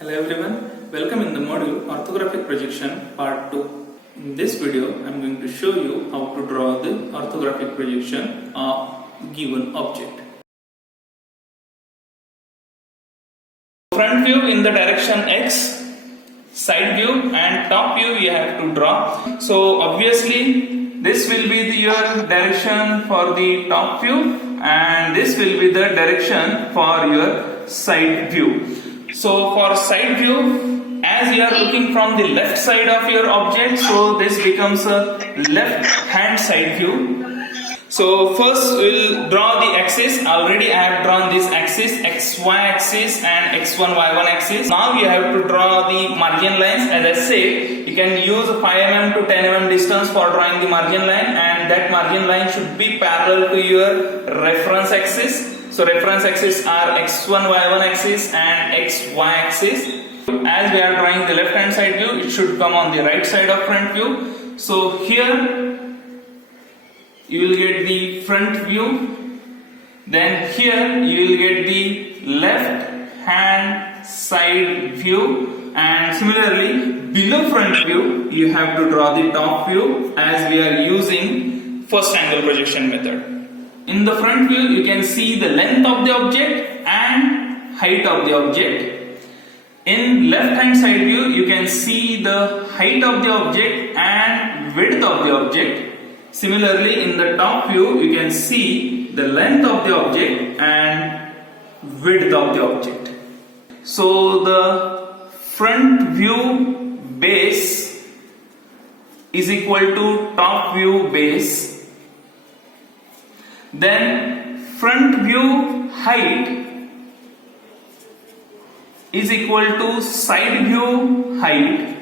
Hello everyone, welcome in the module Orthographic Projection Part 2. In this video, I am going to show you how to draw the orthographic projection of given object. Front view in the direction X, side view and top view you have to draw. So obviously this will be your direction for the top view and this will be the direction for your side view. So for side view, as you are looking from the left side of your object, so this becomes a left hand side view. So first we'll draw the axis. Already I have drawn this axis, xy axis and x1 y1 axis. Now you have to draw the margin lines. As I said, you can use 5 mm to 10 mm distance for drawing the margin line, and that margin line should be parallel to your reference axis. So reference axis are x1 y1 axis and xy axis. As we are drawing the left hand side view, it should come on the right side of front view. So here you will get the front view, then here you will get the left hand side view, and similarly below front view you have to draw the top view as we are using first angle projection method. In the front view you can see the length of the object and height of the object. In left hand side view you can see the height of the object and width of the object. Similarly, in the top view you can see the length of the object and width of the object. So the front view base is equal to top view base. Then front view height is equal to side view height.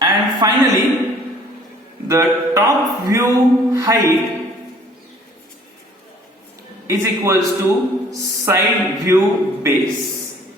And finally the top view height is equals to side view base.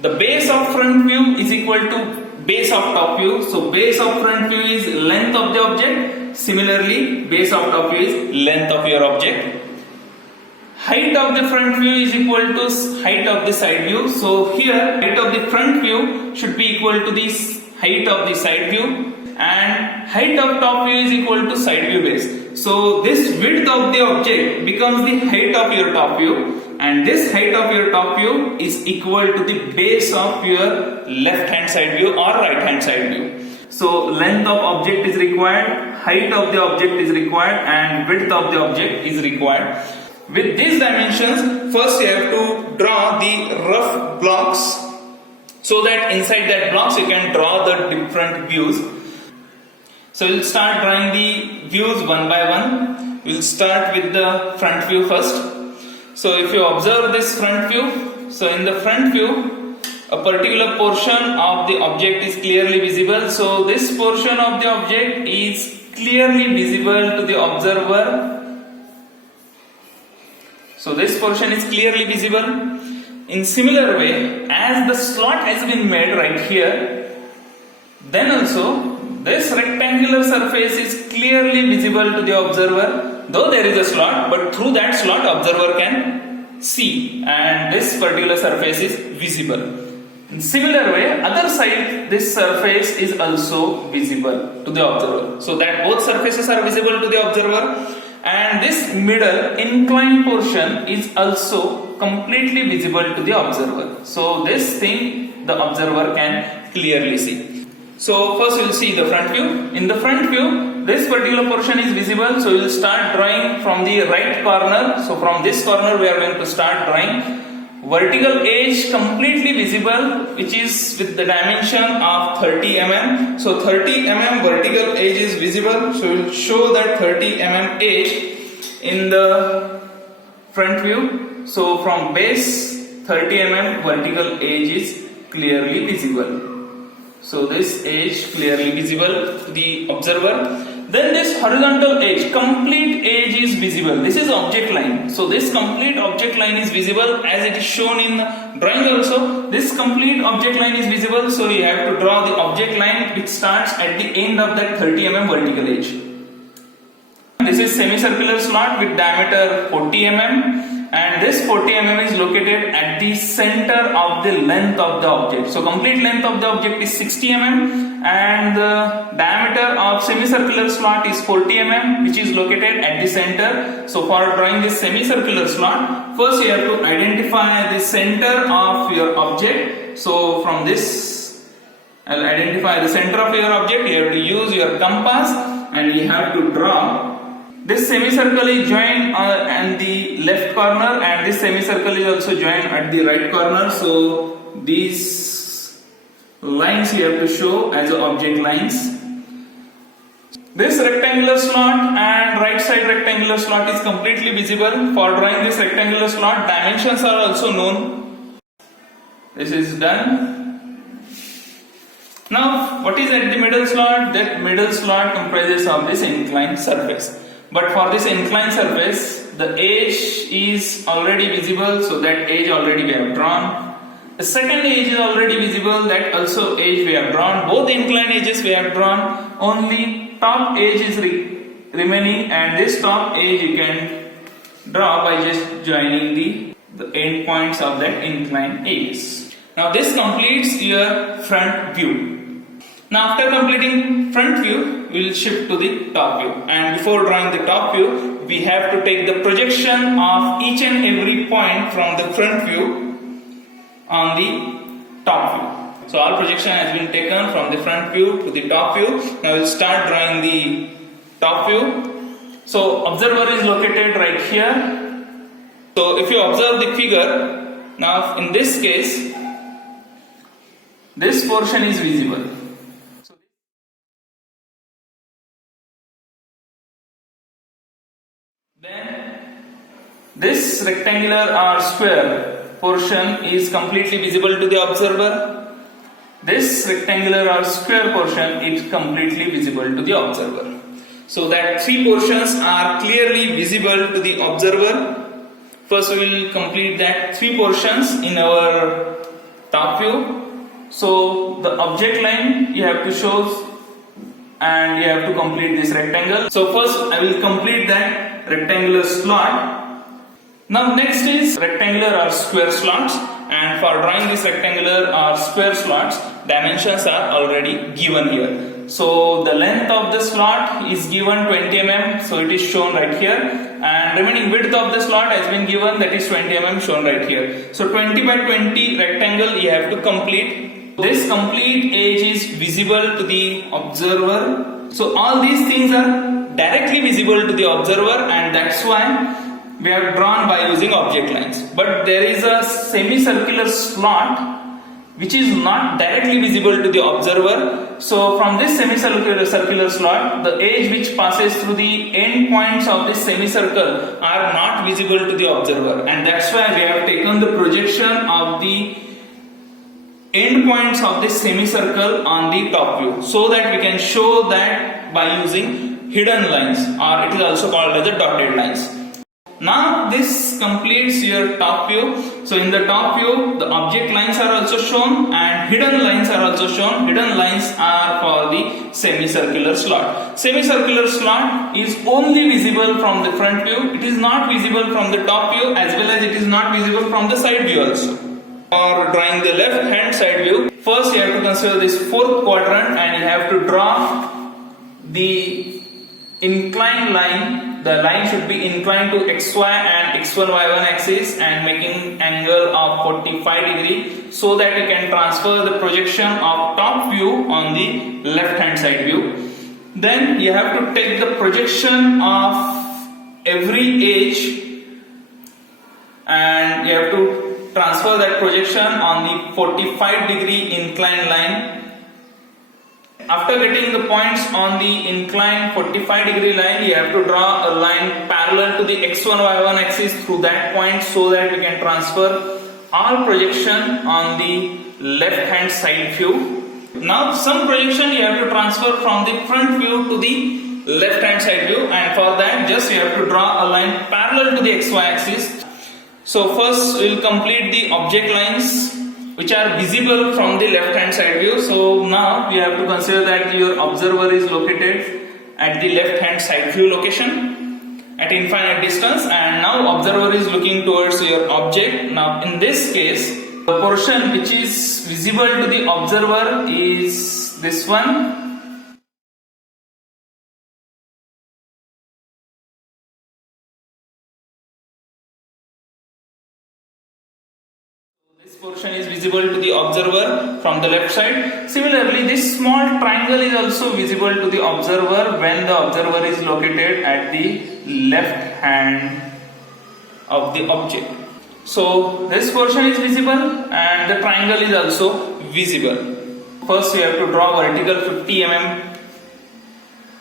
The base of front view is equal to base of top view. So base of front view is length of the object. Similarly, base of top view is length of your object. Height of the front view is equal to height of the side view. So here height of the front view should be equal to the height of the side view, and height of top view is equal to side view base. So this width of the object becomes the height of your top view, and this height of your top view is equal to the base of your left hand side view or right hand side view. So length of object is required, height of the object is required, and width of the object is required. With these dimensions, first you have to draw the rough blocks, so that inside that blocks you can draw the different views. So we'll start drawing the views one by one. We'll start with the front view first. So if you observe this front view, so in the front view, a particular portion of the object is clearly visible. So this portion of the object is clearly visible to the observer. So this portion is clearly visible. In similar way, as the slot has been made right here, then also this rectangular surface is clearly visible to the observer, though there is a slot, but through that slot observer can see, and this particular surface is visible. In similar way, other side this surface is also visible to the observer, so that both surfaces are visible to the observer, and this middle inclined portion is also completely visible to the observer. So this thing the observer can clearly see. So first we will see the front view. In the front view, this particular portion is visible, so we will start drawing from the right corner. So from this corner we are going to start drawing. Vertical edge completely visible, which is with the dimension of 30 mm. So 30 mm vertical edge is visible, so we will show that 30 mm edge in the front view. So from base 30 mm vertical edge is clearly visible. So this edge clearly visible to the observer. Then this horizontal edge, complete edge is visible. This is object line. So this complete object line is visible as it is shown in the drawing also. This complete object line is visible. So you have to draw the object line which starts at the end of that 30 mm vertical edge. This is semicircular slot with diameter 40 mm and this 40 mm is located at the center of the length of the object. So complete length of the object is 60 mm and the diameter of semicircular slot is 40 mm, which is located at the center. So for drawing this semicircular slot, first you have to identify the center of your object. So from this, I'll identify the center of your object. You have to use your compass and you have to draw. This semicircle is joined at the left corner and this semicircle is also joined at the right corner. So these lines you have to show as object lines. This rectangular slot and right side rectangular slot is completely visible. For drawing this rectangular slot, dimensions are also known. This is done. Now what is at the middle slot? That middle slot comprises of this inclined surface. But for this inclined surface, the edge is already visible, so that edge already we have drawn. The second edge is already visible, that also edge we have drawn. Both inclined edges we have drawn, only top edge is remaining, and this top edge you can draw by just joining the end points of that inclined edges. Now this completes your front view. Now after completing front view, we will shift to the top view, and before drawing the top view, we have to take the projection of each and every point from the front view on the top view. So all projection has been taken from the front view to the top view. Now we will start drawing the top view. So observer is located right here. So if you observe the figure, now in this case, this portion is visible. Then this rectangular or square portion is completely visible to the observer. This rectangular or square portion is completely visible to the observer. So that three portions are clearly visible to the observer. First we will complete that three portions in our top view. So the object line you have to show and you have to complete this rectangle. So first I will complete that rectangular slot. Now next is rectangular or square slots, and for drawing this rectangular or square slots, dimensions are already given here. So the length of the slot is given 20 mm, so it is shown right here, and remaining width of the slot has been given, that is 20 mm, shown right here. So 20 by 20 rectangle you have to complete. This complete edge is visible to the observer. So all these things are directly visible to the observer, and that's why we have drawn by using object lines. But there is a semicircular slot which is not directly visible to the observer. So from this semicircular slot, the edge which passes through the end points of this semicircle are not visible to the observer, and that's why we have taken the projection of the end points of this semicircle on the top view, so that we can show that by using hidden lines, or it is also called as the dotted lines. Now this completes your top view. So in the top view, the object lines are also shown and hidden lines are also shown. Hidden lines are for the semicircular slot. Semicircular slot is only visible from the front view. It is not visible from the top view, as well as it is not visible from the side view also. For drawing the left hand side view, first you have to consider this fourth quadrant, and you have to draw the inclined line. The line should be inclined to xy and x1 y1 axis and making angle of 45 degree, so that you can transfer the projection of top view on the left hand side view. Then you have to take the projection of every edge and you have to transfer that projection on the 45 degree inclined line. After getting the points on the inclined 45 degree line, you have to draw a line parallel to the x1 y1 axis through that point, so that we can transfer all projection on the left hand side view. Now some projection you have to transfer from the front view to the left hand side view, and for that just you have to draw a line parallel to the xy axis. So first we will complete the object lines which are visible from the left hand side view. So now we have to consider that your observer is located at the left hand side view location, at infinite distance, and now observer is looking towards your object. Now in this case, the portion which is visible to the observer is this one. This portion is visible to the observer from the left side. Similarly, this small triangle is also visible to the observer when the observer is located at the left hand of the object. So this portion is visible and the triangle is also visible. First we have to draw vertical 50 mm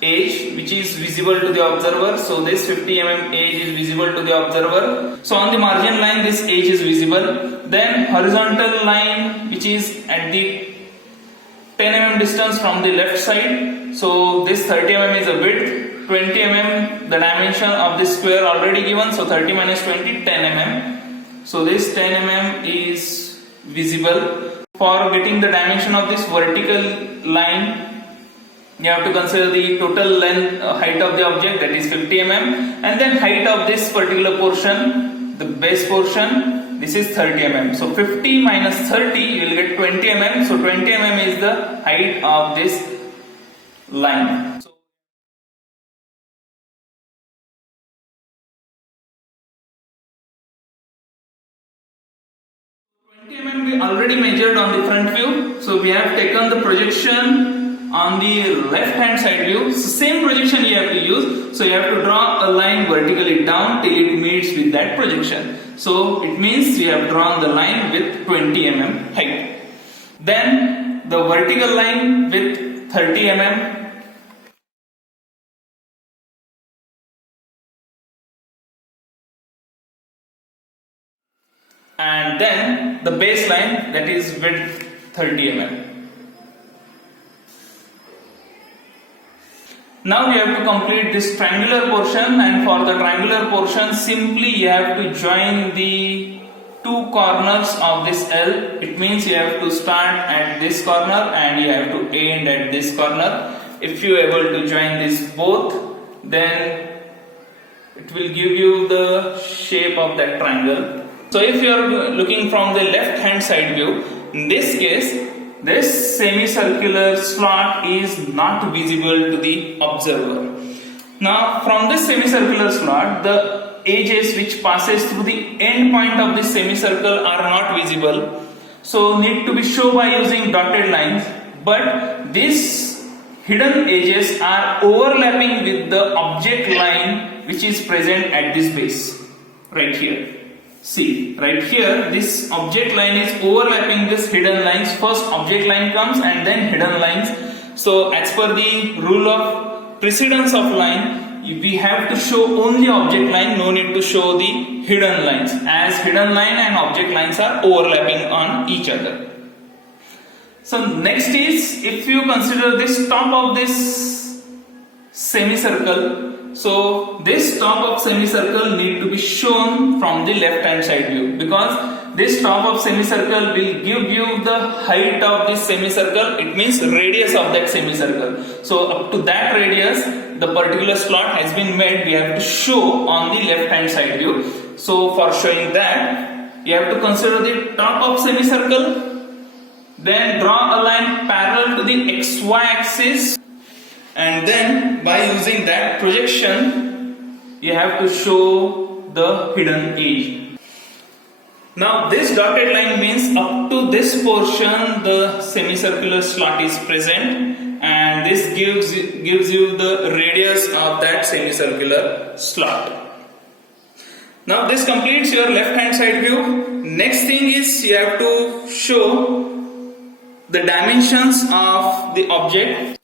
edge which is visible to the observer. So this 50 mm edge is visible to the observer. So on the margin line this edge is visible. Then horizontal line which is at the 10 mm distance from the left side. So this 30 mm is a width, 20 mm the dimension of this square already given. So 30 minus 20, 10 mm. So this 10 mm is visible. For getting the dimension of this vertical line, you have to consider the total length, height of the object, that is 50 mm, and then height of this particular portion, the base portion, this is 30 mm. So 50 minus 30, you will get 20 mm. So 20 mm is the height of this line. So 20 mm we already measured on the front view. So we have taken the projection on the left hand side view. So same projection you have to use. So you have to draw a line vertically down till it meets with that projection. So it means we have drawn the line with 20 mm height. Then the vertical line with 30 mm. And then the baseline, that is with 30 mm. Now we have to complete this triangular portion, and for the triangular portion simply you have to join the two corners of this L. It means you have to start at this corner and you have to end at this corner. If you are able to join this both, then it will give you the shape of that triangle. So if you are looking from the left hand side view, in this case this semicircular slot is not visible to the observer. Now from this semicircular slot, the edges which passes through the end point of this semicircle are not visible. So need to be shown by using dotted lines. But these hidden edges are overlapping with the object line which is present at this base. Right here. See, right here, this object line is overlapping this hidden lines. First object line comes and then hidden lines. So as per the rule of precedence of line, we have to show only object line, no need to show the hidden lines, as hidden line and object lines are overlapping on each other. So next is, if you consider this top of this semicircle, so this top of semicircle need to be shown from the left hand side view, because this top of semicircle will give you the height of this semicircle. It means radius of that semicircle. So up to that radius the particular slot has been made, we have to show on the left hand side view. So for showing that, you have to consider the top of semicircle, then draw a line parallel to the XY axis, and then by using that projection you have to show the hidden edge. Now this dotted line means up to this portion the semicircular slot is present, and this gives you the radius of that semicircular slot. Now this completes your left hand side view. Next thing is you have to show the dimensions of the object.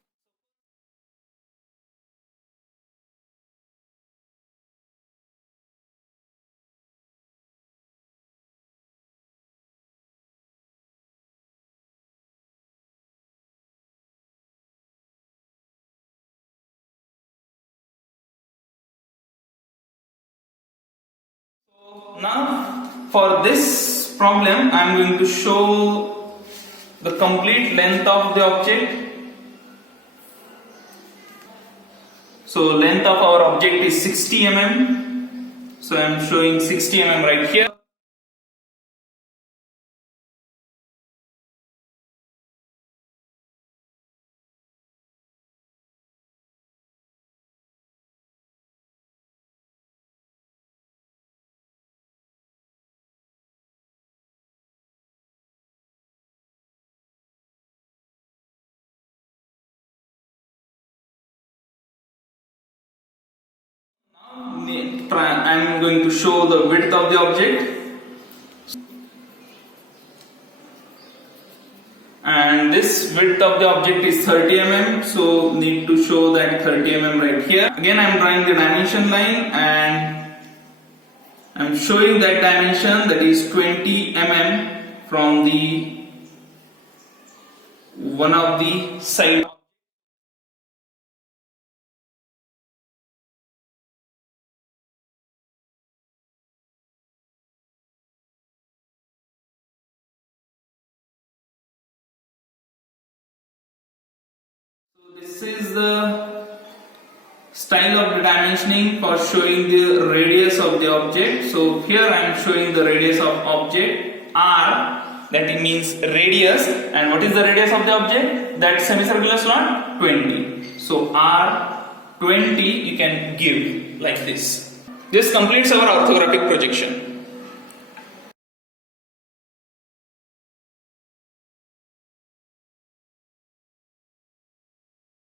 Now for this problem I am going to show the complete length of the object. So length of our object is 60 mm. So I am showing 60 mm right here. I am going to show the width of the object. And this width of the object is 30 mm, so need to show that 30 mm right here. Again I am drawing the dimension line and I am showing that dimension, that is 20 mm from the one of the side. This is the style of the dimensioning for showing the radius of the object. So here I am showing the radius of object r, that means radius, and what is the radius of the object? That semicircular slot 20. So r 20 you can give like this. This completes our orthographic projection.